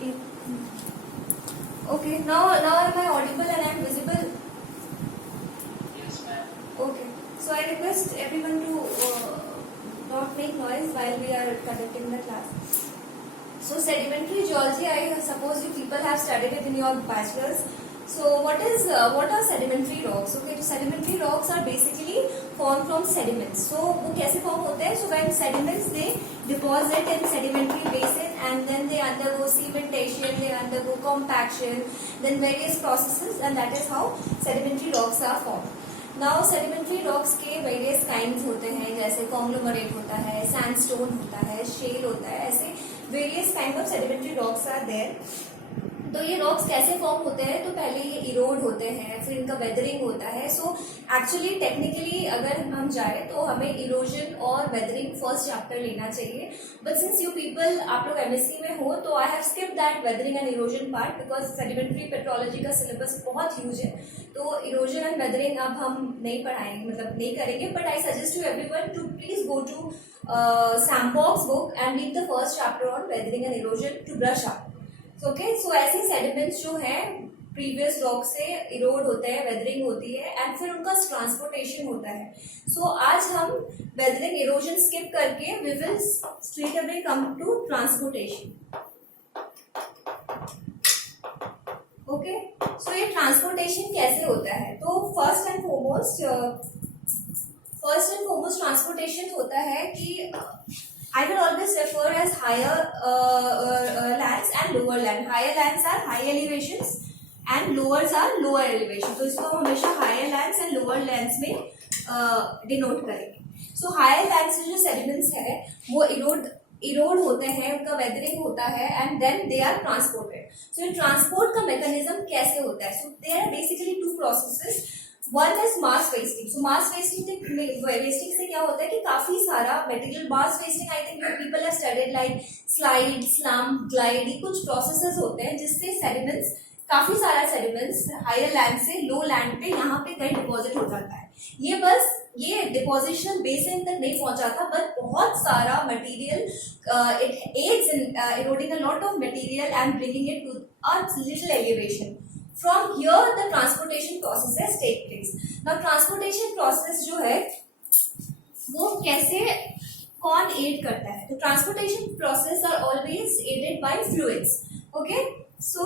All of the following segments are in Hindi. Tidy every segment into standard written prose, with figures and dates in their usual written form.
Okay, now am I audible and I am visible? Yes, ma'am. Okay, so I request everyone to not make noise while we are conducting the class. So sedimentary geology, I suppose you people have studied it in your bachelor's. So what are sedimentary rocks? Okay, so sedimentary rocks are basically formed from sediments. So वो कैसे form होते हैं? So when sediments they deposit in sedimentary basin and then they undergo cementation, they undergo compaction, then various processes, and that is how sedimentary rocks are formed. Now sedimentary rocks के वेरियस काइंड्स होते हैं, जैसे कॉन्ग्लोमरेट होता है, सैंडस्टोन होता है, शेल होता है, ऐसे various kind of sedimentary rocks are there. तो ये रॉक्स कैसे फॉर्म होते हैं? तो पहले ये इरोड होते हैं, फिर इनका वेदरिंग होता है. सो एक्चुअली टेक्निकली अगर हम जाए तो हमें इरोजन और वेदरिंग फर्स्ट चैप्टर लेना चाहिए, बट सिंस यू पीपल आप लोग एमएससी में हो तो I have skip that weathering and erosion part because sedimentary petrology का सिलेबस बहुत ह्यूज है. तो इरोजन एंड वेदरिंग अब हम नहीं पढ़ाएंगे, मतलब नहीं करेंगे, but I suggest to everyone to please go to Sambox book and read the first chapter on weathering and erosion to brush up. Okay, so ऐसे सेडिमेंट्स जो हैं प्रीवियस रॉक से इरोड होते हैं, वेदरिंग होती है एंड फिर उनका ट्रांसपोर्टेशन होता है. सो आज हम वेदरिंग इरोजन स्किप करके we will straight away come to transportation. Okay, so ये ट्रांसपोर्टेशन कैसे होता है? तो फर्स्ट एंड फॉरमोस्ट ट्रांसपोर्टेशन होता है कि I will always refer as higher lands and lower land. Higher lands are high elevations and lowers are lower elevation. तो इसको हम हमेशा higher lands and lower lands में denote करेंगे. So higher lands में जो sediments है वो इरोड होते हैं, उनका वेदरिंग होता है and then they are transported. So ये ट्रांसपोर्ट का मैकेनिज्म कैसे होता है? So there are basically two processes. One is mass wasting. So mass wasting से क्या होता है कि काफी सारा material, mass wasting I think people have studied like slide, slump, glide, ये कुछ प्रोसेसेस होते हैं जिससे सेडिमेंट्स, काफी सारा सेडिमेंट्स हायर लैंड से लो लैंड पे यहाँ पे कहीं डिपॉजिट हो जाता है. ये बस ये डिपोजिशन बेसिन तक नहीं पहुंचाता, बट बहुत सारा material it aids in eroding a lot of material and bringing it to a little elevation. From here the transportation processes take place. Now transportation process जो है वो कैसे, कौन एड करता है? तो transportation process are always aided by fluids. Okay, so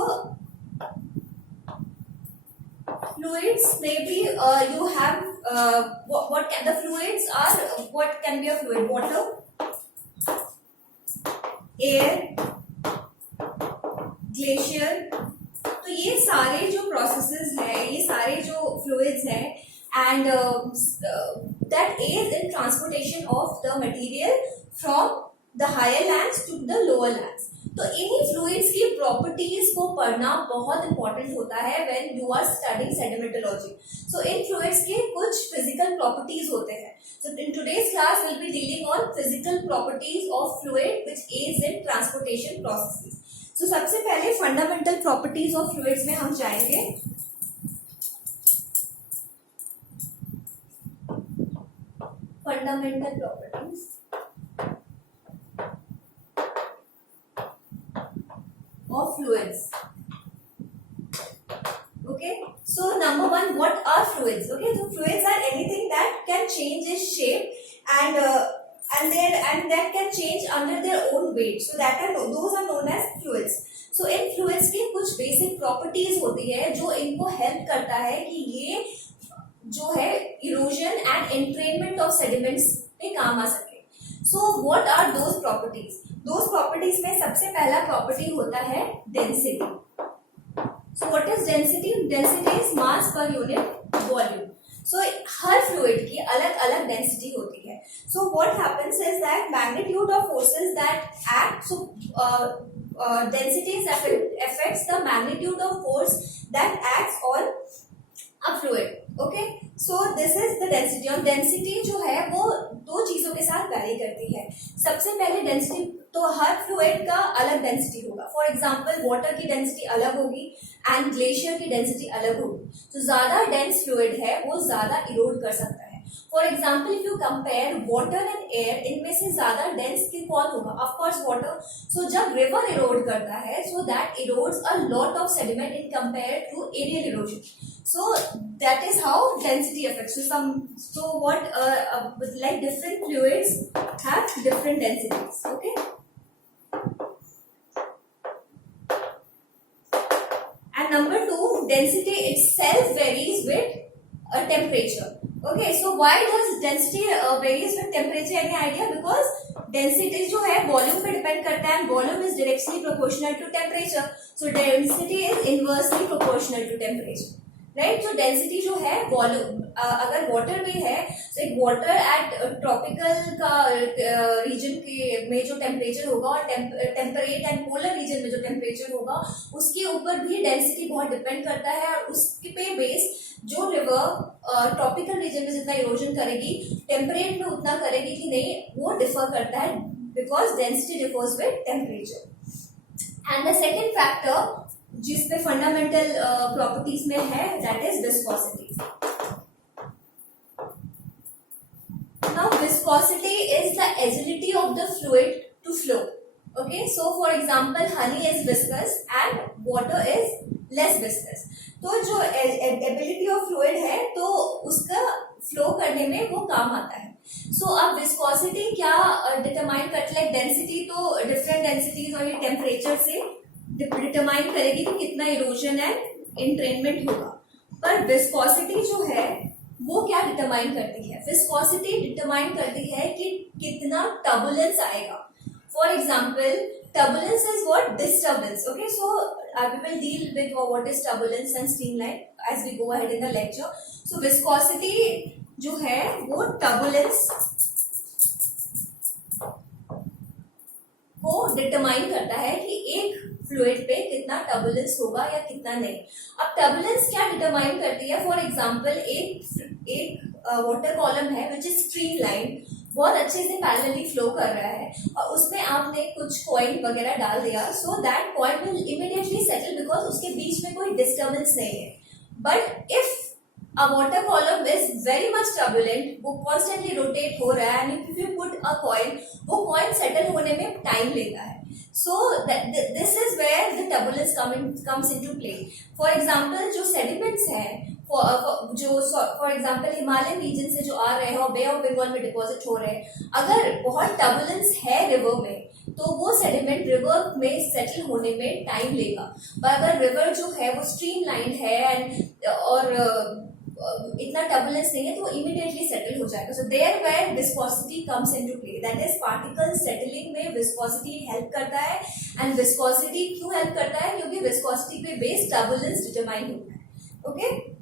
fluids may be you have what can the fluids are? What can be a fluid? Water, air, glacier. तो ये सारे जो प्रोसेसेस है, ये सारे जो फ्लूइड्स हैं and that aids in transportation of the material from the higher lands to the lower lands. तो इन्हीं फ्लूइड्स की प्रॉपर्टीज को पढ़ना बहुत इंपॉर्टेंट होता है when you are studying sedimentology. So इन फ्लूइड्स के कुछ फिजिकल प्रॉपर्टीज होते हैं. So in today's class will be dealing on physical properties of fluid which aids in transportation processes. तो सबसे पहले फंडामेंटल प्रॉपर्टीज ऑफ फ्लूइड्स में हम जाएंगे. Fundamental properties of fluids. Okay, so number one, what are fluids? Okay, so fluids are anything that can change its shape and that can change under their own weight. So those are known as fluids. So in fluids की कुछ basic properties होती है जो इनको help करता है कि ये जो है erosion and entrainment of sediments पे काम आ सके. So what are those properties? Those properties में सबसे पहला property होता है density. So what is density? Density is mass per unit volume. So her fluid की अलग अलग density होती है. So what happens is that magnitude of forces that act, so density affects the magnitude of force that acts on a fluid. Okay, so this is the density. और density जो है वो दो चीजों के साथ वैरी करती है. सबसे पहले density, तो हर फ्लूइड का अलग डेंसिटी होगा. फॉर एग्जांपल वाटर की डेंसिटी अलग होगी एंड ग्लेशियर की डेंसिटी अलग होगी. तो ज्यादा डेंस फ्लूइड है वो ज्यादा इरोड कर सकता है. For example if you compare water and air, इनमें से ज्यादा डेंस कौन होगा? Of course water. सो जब रिवर इरोड करता है, so that erodes a lot of sediment in compare to aerial erosion. So that is how density affects. So what like different fluids have different densities. Okay. And number 2, density itself varies with temperature. Okay. So why does density varies with temperature? Any idea? Because density जो है वॉल्यूम पे डिपेंड करता है, volume is directly proportional to temperature. So density is inversely proportional to temperature. Right. जो डेंसिटी जो है वॉल्यूम, अगर वाटर में है, तो एक वाटर एट ट्रॉपिकल का रीजन के में जो टेम्परेचर होगा और टेम्परेट एंड पोलर रीजन में जो टेम्परेचर होगा, उसके ऊपर भी डेंसिटी बहुत डिपेंड करता है. और उसके पे बेस जो रिवर ट्रॉपिकल रीजन में जितना इरोजन करेगी, टेम्परेट में उतना करेगी कि नहीं, वो डिफर करता है, because density differs with temperature. And the second factor जिसपे फंडामेंटल प्रॉपर्टीज में है, that is viscosity. Now viscosity is the agility of the fluid to flow. Okay. So for example honey is viscous and water is less viscous. तो जो एबिलिटी ऑफ फ्लूइड है, तो उसका फ्लो करने में वो काम आता है. सो अब विस्कोसिटी क्या डिटरमाइन करती है? डेंसिटी तो डिफरेंट डेंसिटीज और टेम्परेचर से डिटरमाइन करेगी कि कितना इरोजन एंड एंट्रेनमेंट होगा. पर विस्कोसिटी जो है वो क्या डिटरमाइन करती है? विस्कोसिटी डिटरमाइन करती है कि कितना टर्बुलेंस आएगा. For example turbulence is what? Disturbance. Okay, so we will deal with what is turbulence and streamline as we go ahead in the lecture. So viscosity जो है वो turbulence को डिटरमाइन करता है कि एक फ्लूइड पे कितना टर्बुलेंस होगा या कितना नहीं. अब टर्बुलेंस क्या डिटरमाइन करती है? फॉर एग्जांपल एक वाटर कॉलम है विच इज स्ट्रीमलाइन, बहुत अच्छे से पैरेलली फ्लो कर रहा है, और उसमें आपने कुछ कॉइन वगैरह डाल दिया, so that coin will immediately settle because उसके बीच में कोई डिस्टर्बेंस नहीं है. But if a water column is very much turbulent, वो constantly rotate हो रहा है, and if you put a coin, वो coin settle होने में time लेता है. So this is where the turbulence comes into play. For example, जो sediments हैं, for example हिमालयन रीजन से जो आ रहे हैं और बे ऑफ बंगाल में डिपॉजिट हो रहे हैं, अगर बहुत टर्बुलेंस है रिवर में, तो वो सेडिमेंट रिवर में सेटल होने में टाइम लेगा. पर अगर रिवर जो है वो स्ट्रीमलाइन है एंड और इतना टर्बुलेंस नहीं है, तो वो इमीडिएटली सेटल हो जाएगा. So there where viscosity comes into play, that is particle settling में विस्कोसिटी हेल्प करता है. एंड विस्कोसिटी क्यों हेल्प करता है? क्योंकि विस्कोसिटी पे बेस्ड टर्बुलेंस डिटरमाइन होता है. ओके.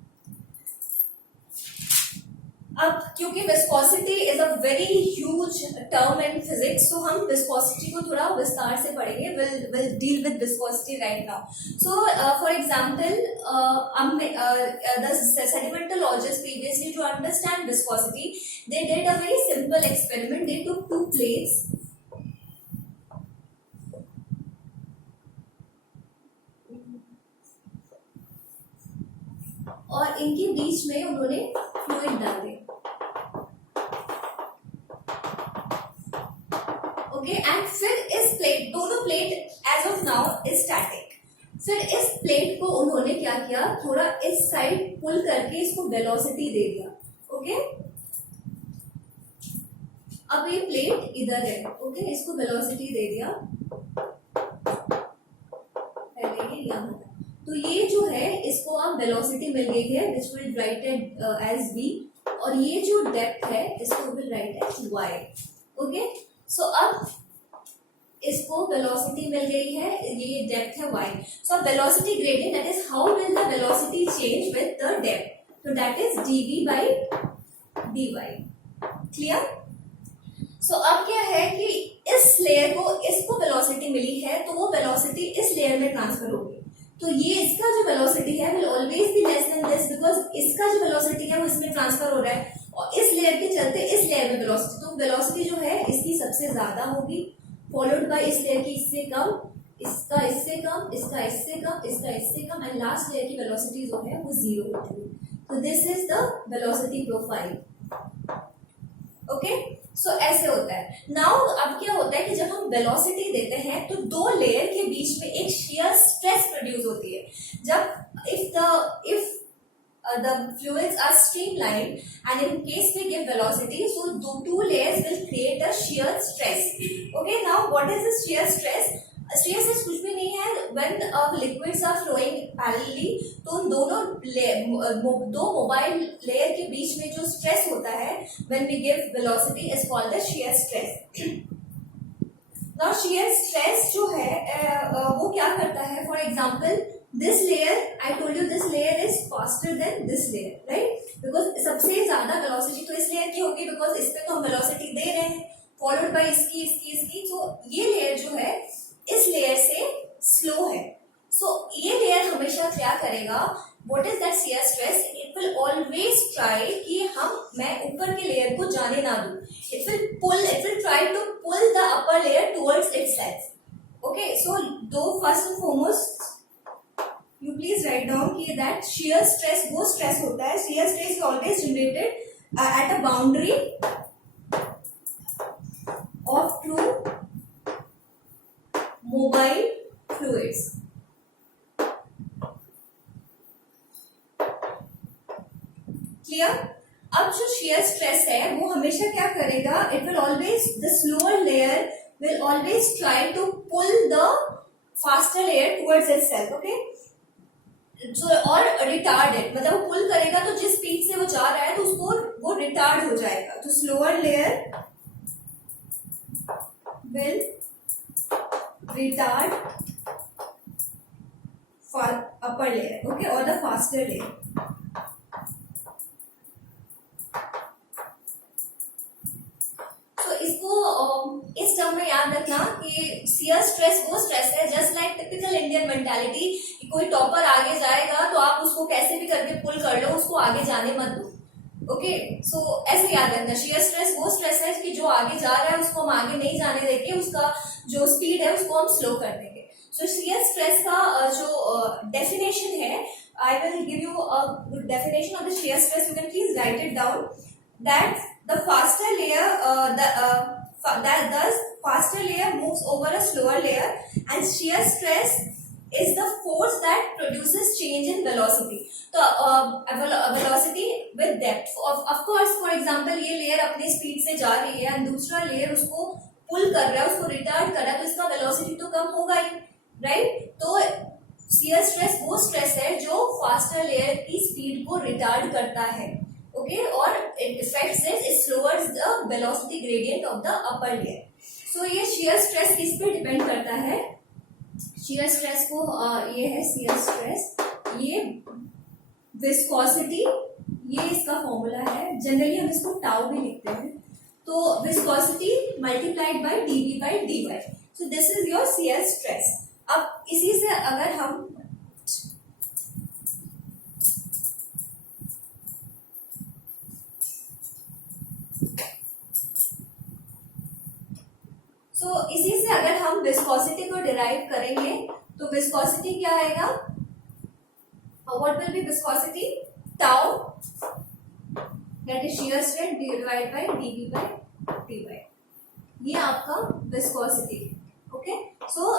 अब क्योंकि viscosity is a very huge term in physics, तो हम विस्कोसिटी को थोड़ा विस्तार से पढ़ेंगे. Will deal with viscosity right now. So for example the sedimentologists previously, to understand viscosity, they did a very simple experiment. They took two plates और इनके बीच में उन्होंने फ्लूइड डाल दिया. ओके. एंड फिर इस प्लेट, दोनों plate as of now is static. फिर इस प्लेट को उन्होंने क्या किया, थोड़ा इस साइड पुल करके इसको वेलोसिटी दे दिया. ओके. अब ये प्लेट इधर है. ओके. इसको वेलोसिटी दे दिया, पहले ये यहाँ था. तो ये जो है इसको अब वेलोसिटी मिल गई है which will write as v, और ये जो डेप्थ है इसको will write as y. Okay. So अब इसको वेलोसिटी मिल गई है, ये डेप्थ है y. So velocity gradient, that is how will the velocity change with the depth, तो that is dv by dy. Clear? So अब क्या है कि इस लेयर को, इसको वेलोसिटी मिली है, तो वो वेलोसिटी इस लेयर में ट्रांसफर होगी. तो ये इसका जो वेलोसिटी है will always be less than this, because इसका जो वेलोसिटी है वो इसमें ट्रांसफर हो रहा है, और इस लेयर के चलते इस लेयर में वेलोसिटी, तो वेलोसिटी जो है इसकी सबसे ज्यादा होगी, फॉलोड बाय इस लेयर की इससे कम, इसका इससे कम, इसका इससे कम, इसका इससे कम, एंड लास्ट लेयर की वेलोसिटी जो है वो जीरो होती है. तो this is the velocity profile. Okay, so ऐसे होता है। नाउ अब क्या होता है कि जब हम वेलोसिटी देते हैं तो दो लेयर के बीच में एक shear स्ट्रेस प्रोड्यूस होती है। जब if the fluids are streamlined and in case we give velocity, so the two layers will create a shear stress. Okay, now what is this shear stress? shear stress कुछ भी नहीं है, when liquids are flowing parallelly, तो उन दो मोबाइल लेयर के बीच में जो स्ट्रेस होता है when we give velocity is called the shear stress. now shear stress जो है वो क्या करता है, for example this layer, I told you this layer is faster than this layer, right? because सबसे ज्यादा velocity तो इस लेयर की होगी, because इस पे तो हम velocity दे रहे हैं, followed by इसकी, तो ये लेयर जो है इस लेयर से स्लो है। सो ये लेयर हमेशा क्या करेगा, what is that shear stress? It will always try कि मैं ऊपर के लेयर को जाने ना दूं। It will try to pull the upper layer towards itself. Okay, so though first and foremost you please write down कि that shear stress वो stress होता है, shear stress is always generated at a boundary of two mobile fluids. Clear? अब जो shear stress है वो हमेशा क्या करेगा, it will always, the slower layer will always try to pull the faster layer towards itself. Okay, so और retard it, मतलब वो pull करेगा तो जिस स्पीड से वो जा रहा है तो उसको वो retard हो जाएगा। तो slower layer will retard for upper layer, okay, or the faster layer. तो इसको इस टर्म में याद रखना कि shear stress वो स्ट्रेस है, just like typical Indian mentality, कोई टॉपर आगे जाएगा तो आप उसको कैसे भी करके पुल कर लो, उसको आगे जाने मत दो। ओके, सो ऐसे याद रखना, shear stress वो स्ट्रेस है कि जो आगे जा रहा है उसको हम आगे नहीं जाने देंगे, उसका जो स्पीड है उसको हम स्लो कर देंगे। सो shear stress का जो डेफिनेशन है, I will give you a good definition of the shear stress. You can please write it down. That the faster layer, that thus faster layer moves over a slower layer, and shear stress is the force that produces change in velocity. तो velocity with depth. Of course, for example, ये layer अपने speed से जा रही है and दूसरा layer उसको pull कर रहा है, उसको retard कर रहा है, तो इसका velocity तो कम होगा ही, right? तो shear stress वो stress है जो faster layer की speed को retard करता है, okay? और it affects it lowers the velocity gradient of the upper layer. So ये shear stress किस पे depend करता है? shear stress को ये है shear stress, ये viscosity, ये इसका फॉर्मूला है, जनरली हम इसको टाउ भी लिखते हैं, तो viscosity multiplied by dv by dy. So this is your shear stress. अब इसी से अगर हम इसी से अगर हम विस्कोसिटी को डिराइव करेंगे तो विस्कोसिटी क्या आएगा, what will be viscosity, tau that is shear stress divide by dv by dy, ये आपका viscosity. Okay, so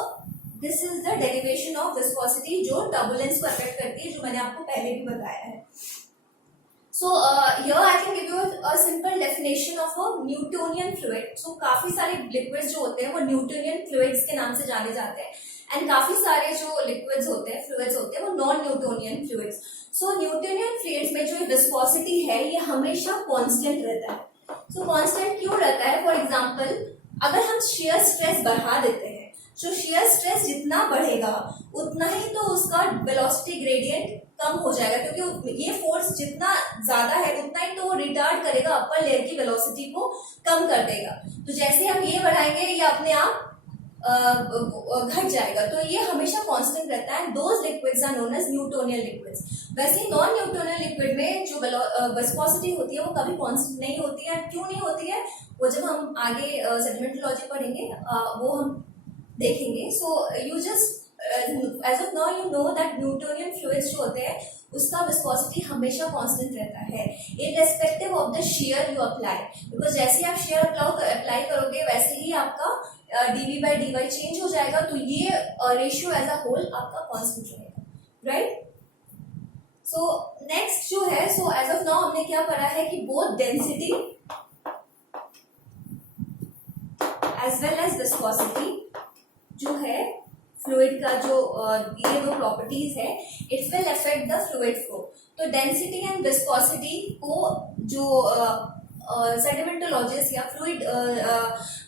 this is the derivation of viscosity जो टर्बुलेंस को अफेक्ट करती है, जो मैंने आपको पहले भी बताया है। So here I can give you a simple definition of a Newtonian fluid. So काफी सारे liquids जो होते हैं वो Newtonian fluids के नाम से जाने जाते हैं, and काफी सारे जो liquids होते हैं, fluids होते हैं, वो non-Newtonian fluids. So Newtonian fluids में जो viscosity है ये हमेशा constant रहता है। So constant क्यों रहता है? For example, अगर हम shear stress बढ़ा देते हैं, जो shear stress जितना बढ़ेगा उतना ही तो उसका velocity gradient कम हो जाएगा, क्योंकि ये फोर्स जितना ज्यादा है उतना ही तो वो रिटार्ड करेगा, अपर लेयर की वेलोसिटी को कम कर देगा। तो जैसे हम ये बढ़ाएंगे ये अपने आप घट जाएगा, तो ये हमेशा कांस्टेंट रहता है। Those liquids are known as Newtonian liquids. वैसे नॉन न्यूटोनियन लिक्विड में जो विस्कोसिटी होती है वो कभी कांस्टेंट नहीं होती है। क्यों नहीं होती है वो जब हम आगे सेडिमेंटोलॉजी पढ़ेंगे वो हम देखेंगे। So you just as of now you know that Newtonian fluids जो होते हैं उसका विस्कोसिटी हमेशा कांस्टेंट रहता है irrespective of the shear you apply, because जैसे आप शेयर अप्लाई करोगे वैसे ही आपका dv by d y change हो जाएगा, तो ये रेशियो एज अ होल आपका कांस्टेंट रहेगा, राइट। सो नेक्स्ट जो है, सो एज ऑफ नाउ हमने क्या पढ़ा है कि both density as well as viscosity जो है फ्लूइड का, जो ये दो प्रॉपर्टीज है, it will affect the fluid flow. तो डेंसिटी एंड विस्कोसिटी को जो सेडिमेंटोलॉजिस्ट या फ्लूइड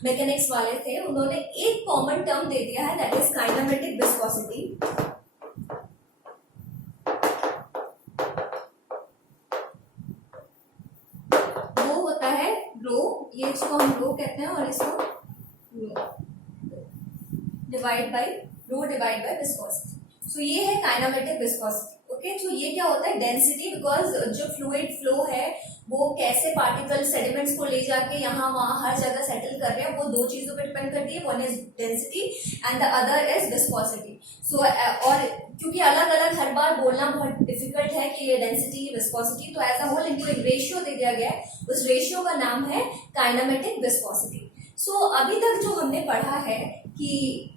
मैकेनिक्स वाले थे उन्होंने एक कॉमन टर्म दे दिया है, दैट इज काइनेमेटिक विस्कोसिटी। वो होता है रो, ये इसको हम रो कहते हैं और इसको divide by rho divide by viscosity. So ये है काइनेमेटिक विस्कोसिटी। ओके, तो ये क्या होता है डेंसिटी, बिकॉज जो फ्लूइड फ्लो है वो कैसे पार्टिकल सेडिमेंट्स को ले जाके यहाँ वहां हर जगह सेटल कर रहे हैं, वो दो चीजों पर डिपेंड करती है, one is density and the other is viscosity. So और क्योंकि अलग अलग हर बार बोलना बहुत डिफिकल्ट है कि ये डेंसिटी विस्कोसिटी, तो एज अ होल इनको एक रेशियो दे दिया गया है, उस रेशियो का नाम है काइनेमेटिक विस्कोसिटी। सो अभी तक जो हमने पढ़ा है कि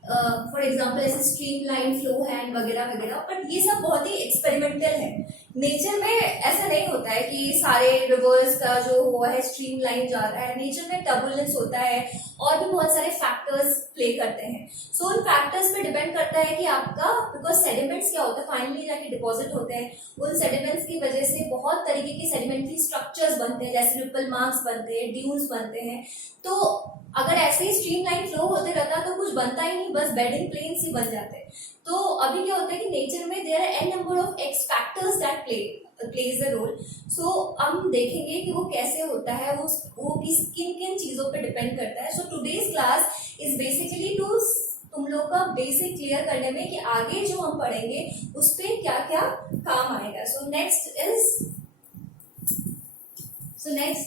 फॉर एग्जाम्पल ऐसे स्ट्रीम लाइन फ्लो है वगैरह वगैरह, बट ये सब बहुत ही एक्सपेरिमेंटल है। नेचर में ऐसा नहीं होता है कि सारे रिवर्स का जो हुआ है स्ट्रीम लाइन जा रहा है, नेचर में टर्बुलेंस होता है और भी बहुत सारे फैक्टर्स प्ले करते हैं। सो उन फैक्टर्स पे डिपेंड करता है कि आपका, बिकॉज सेडिमेंट्स क्या होता है फाइनली जाके डिपॉजिट होते हैं, उन सेडिमेंट्स की वजह से बहुत तरीके के सेडिमेंट्री स्ट्रक्चर्स बनते हैं, जैसे रिपल मार्क्स बनते हैं, ड्यून्स बनते हैं। तो अगर ऐसे ही स्ट्रीम लाइन फ्लो होते रहता तो कुछ बनता ही नहीं, बस बेडिंग प्लेन्स ही बन जाते। तो अभी क्या होता है कि नेचर में there are n number of x factors that plays a role. So हम देखेंगे कि वो कैसे होता है, वो किन किन चीजों पे डिपेंड करता है। So today's class is basically to तुम लोग का बेसिक क्लियर करने में कि आगे जो हम पढ़ेंगे उस पे क्या क्या काम आएगा। So next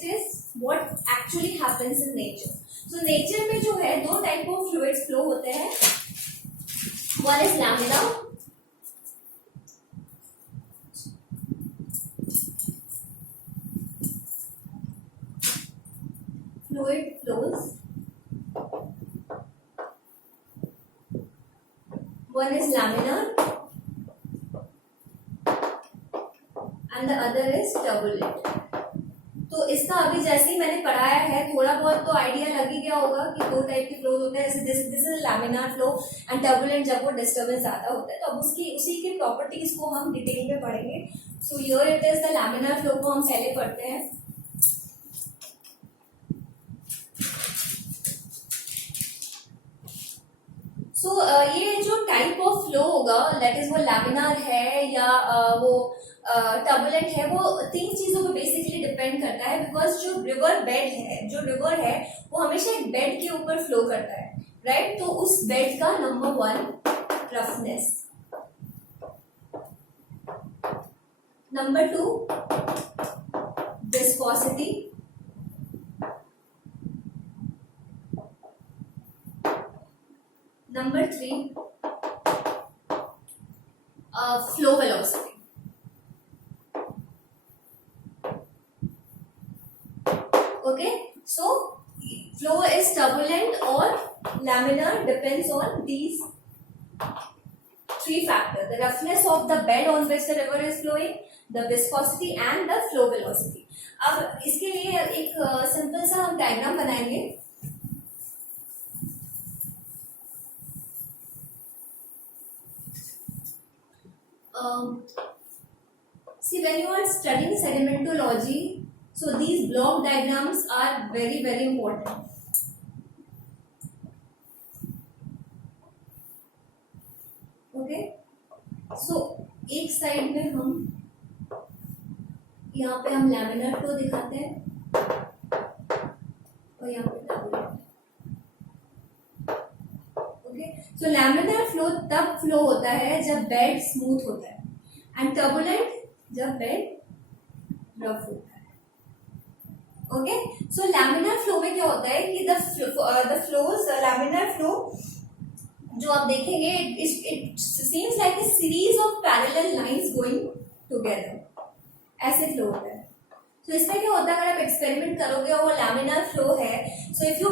is what actually happens in nature. So nature में जो है दो टाइप ऑफ फ्लूइड्स फ्लो होते हैं, one is lamina fluid flows, one is laminar and the other is turbulent। तो इसका अभी जैसे ही मैंने पढ़ाया है थोड़ा बहुत तो आइडिया लग ही गया होगा कि दो टाइप के फ्लो होते हैं, जैसे this is laminar flow and turbulent जब वो डिस्टर्बेंस ज्यादा होता है, तो अब उसी के प्रॉपर्टीज को हम डिटेल में पढ़ेंगे। So here it is the laminar flow को हम पहले पढ़ते हैं। सो ये जो टाइप ऑफ फ्लो होगा, दैट इज वो लैमिनार है या वो टर्बुलेंट है, वो तीन चीजों पे बेसिकली डिपेंड करता है। बिकॉज जो रिवर है वो हमेशा एक बेड के ऊपर फ्लो करता है, राइट। तो उस बेड का number one roughness, number two viscosity, number three flow velocity. Okay, so flow is turbulent और laminar depends on these three factors: the roughness of the bed on which the river is flowing, the viscosity and the flow velocity। अब इसके लिए एक सिंपल सा हम डायग्राम बनाएंगे। See, when you are studying sedimentology, so these block diagrams are very very important। Okay, so एक साइड में हम यहाँ पे हम लैमिनार फ्लो दिखाते हैं और यहाँ पे टर्बुलेंट। ओके, सो लैमिनार फ्लो तब फ्लो होता है जब बेड स्मूथ होता है एंड टर्बुलेंट जब बेड रफ होता है। ओके, सो लैमिनार फ्लो में क्या होता है कि द फ्लोज लैमिनार फ्लो जो आप देखेंगे, it seems like a series of parallel lines going together, ऐसे फ्लो होता है। तो इसमें क्या होता है, अगर आप एक्सपेरिमेंट करोगे और वो लैमिनार फ्लो है, so if you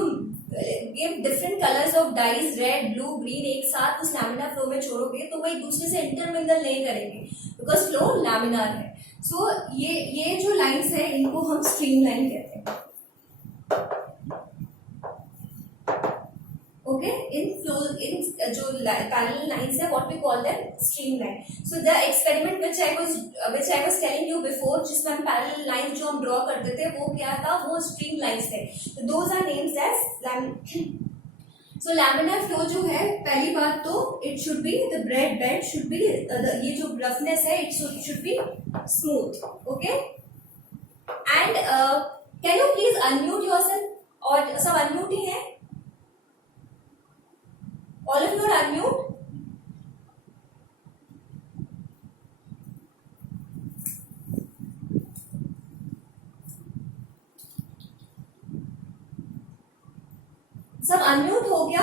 give different colours of dyes, red, blue, green, एक साथ उस लैमिनार फ्लो में छोड़ोगे तो वो एक दूसरे से इंटरमिंगल नहीं करेंगे, बिकॉज फ्लो लैमिनार है। सो ये जो लाइंस है इनको हम स्ट्रीम लाइन कहते हैं। Okay, in जो parallel lines है, what we call them streamline. So the experiment which I was telling you before, जिसमें हम parallel lines जो हम draw करते थे, वो क्या था, वो streamlines थे. So those are named as so laminar flow जो है, पहली बात तो it should be the bed should be ये जो roughness है, it should be smooth. Okay, and can you please unmute yourself? और सब unmute ही हैं? All of you are unmute. सब अनम्यूट हो गया?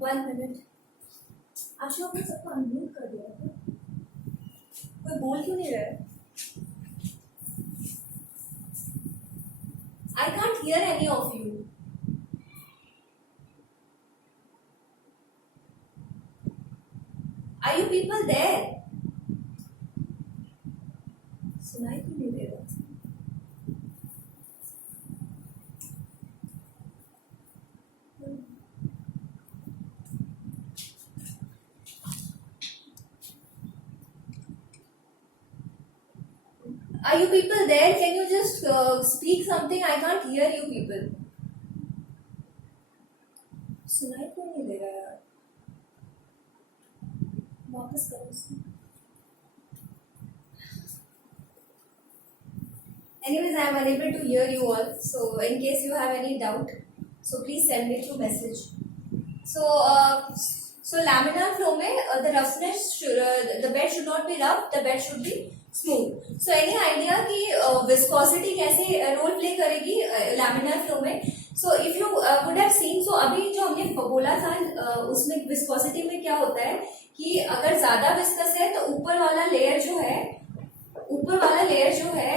वन मिनट, अशोक ने सबको अनम्यूट कर दिया था, कोई बोल क्यों नहीं रहा है? I can't hear any of you. Are you people there? सुनाई क्यों नहीं दे रहा? Are you people there? Can you just speak something? I can't hear you people. सुनाई क्यों नहीं दे रहा यार? वापस करो इसको. Anyways, I am unable to hear you all. So, in case you have any doubt, so please send me through message. So laminar flow में the roughness the bed should not be rough, the bed should be smooth. So any idea कि viscosity कैसे रोल प्ले करेगी laminar flow में? So if you would have seen, so अभी जो हमने बोला था उसमें viscosity में क्या होता है कि अगर ज्यादा viscous है तो ऊपर वाला लेयर जो है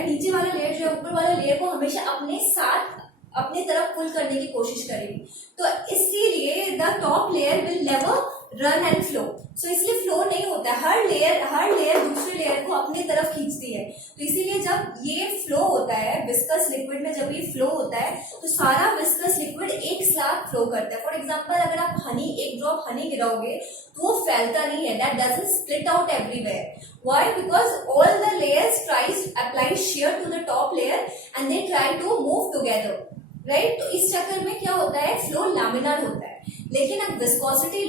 नीचे वाला लेयर जो है ऊपर वाला लेयर को हमेशा अपने साथ अपने तरफ पुल करने की कोशिश करेगी. तो इसीलिए the top layer will never run and flow. So इसलिए फ्लो नहीं होता है, हर लेयर दूसरे लेयर को अपने तरफ खींचती है. तो इसीलिए जब ये फ्लो होता है विस्कस लिक्विड में, जब ये फ्लो होता है तो सारा विस्कस लिक्विड एक साथ फ्लो करता है. फॉर एग्जाम्पल अगर आप एक ड्रॉप हनी गिराओगे तो वो फैलता नहीं है, that doesn't split out everywhere. Why? Because all the layers apply shear to the top layer and they try to move together, right? तो इस चक्कर में क्या होता है, फ्लो लैमिनार होता है. लेकिन अब विस्कोसिटी